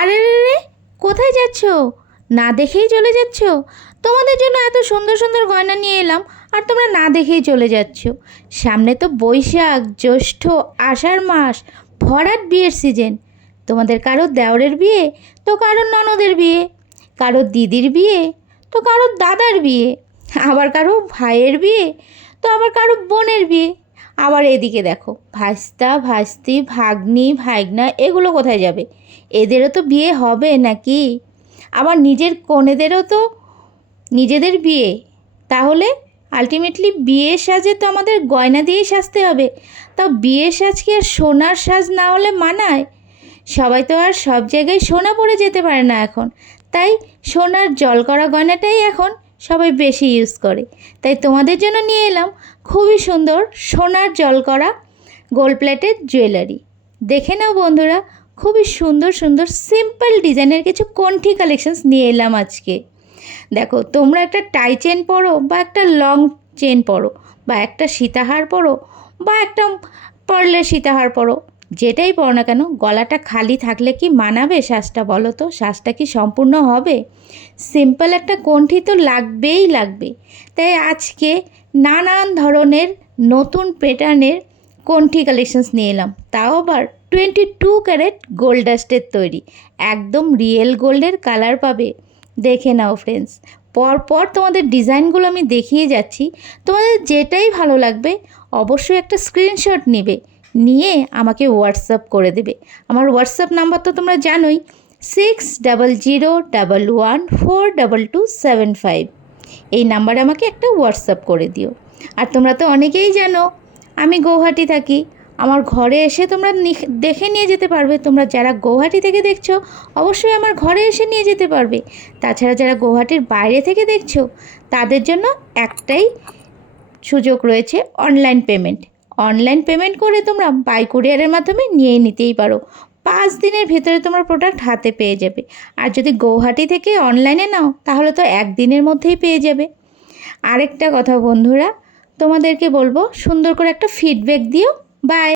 আরে রে রে, কোথায় যাচ্ছ? না দেখেই চলে যাচ্ছ? তোমাদের জন্য এত সুন্দর সুন্দর গয়না নিয়ে এলাম আর তোমরা না দেখেই চলে যাচ্ছ। সামনে তো বৈশাখ, জ্যৈষ্ঠ, আষাঢ় মাস, ভরাট বিয়ের সিজন। তোমাদের কারোর দেওরের বিয়ে তো কারোর ননদের বিয়ে, কারোর দিদির বিয়ে তো কারোর দাদার বিয়ে, আবার কারো ভাইয়ের বিয়ে তো আবার কারো বোনের বিয়ে। আবার এদিকে দেখো, ভাস্তা ভাস্তি, ভাগ্নি ভাইগনা, এগুলো কোথায় যাবে? এদেরও তো বিয়ে হবে নাকি? আবার নিজের কনেদেরও তো নিজেদের বিয়ে। তাহলে আলটিমেটলি বিয়ের সাজে তো আমাদের গয়না দিয়েই সাজতে হবে। তাও বিয়ের সাজ কি আর সোনার সাজ না হলে মানায়? সবাই তো আর সব জায়গায় সোনা পরে যেতে পারে না এখন। তাই সোনার জল করা গয়নাটাই এখন সবাই বেশি ইউজ করে। তাই তোমাদের জন্য নিয়ে এলাম খুবই সুন্দর সোনার জল করা গোল্ড প্লেটের জুয়েলারি। দেখে নাও বন্ধুরা, খুবই সুন্দর সুন্দর সিম্পল ডিজাইনের কিছু কণ্ঠি কালেকশনস নিয়ে এলাম আজকে। দেখো, তোমরা একটা টাই চেন পরো বা একটা লং চেন পরো বা একটা সীতাহার পরো বা একটা পার্লের সীতাহার পরো, যেটাই পরো না কেন, গলাটা খালি থাকলে কি মানাবে সাজটা? বলো তো, সাজটা কি সম্পূর্ণ হবে? সিম্পল একটা কণ্ঠি তো লাগবেই লাগবে। তাই আজকে নানান ধরনের নতুন প্যাটার্নের কণ্ঠি কালেকশনস নিয়ে এলাম, তাও আবার 22 ক্যারেট গোল্ড ডাস্টের তৈরি। একদম রিয়েল গোল্ডের কালার পাবে। দেখে নাও ফ্রেন্ডস, পরপর তোমাদের ডিজাইনগুলো আমি দেখিয়ে যাচ্ছি। তোমাদের যেটাই ভালো লাগবে অবশ্যই একটা স্ক্রিনশট নেবে, নিয়ে আমাকে হোয়াটসঅ্যাপ করে দেবে। আমার হোয়াটসঅ্যাপ নাম্বার তো তোমরা জানোই, 6001142275। এই নাম্বারে আমাকে একটা হোয়াটসঅ্যাপ করে দিও। আর তোমরা তো অনেকেই জানো আমি গৌহাটি থাকি। আমার ঘরে এসে তোমরা দেখে নিয়ে যেতে পারবে। তোমরা যারা গৌহাটি থেকে দেখছো অবশ্যই আমার ঘরে এসে নিয়ে যেতে পারবে। তাছাড়া যারা গৌহাটির বাইরে থেকে দেখছো তাদের জন্য একটাই সুযোগ রয়েছে, অনলাইন পেমেন্ট। অনলাইন পেমেন্ট করে তোমরা বাই কুরিয়ারের মাধ্যমে নিয়ে নিতেই পারো। 5 দিনের ভেতরে তোমার প্রোডাক্ট হাতে পেয়ে যাবে। আর যদি গৌহাটি থেকে অনলাইনে নাও তাহলে তো 1 দিনের মধ্যেই পেয়ে যাবে। আরেকটা কথা বন্ধুরা, তোমাদেরকে বলবো সুন্দর করে একটা ফিডব্যাক দিও। বাই।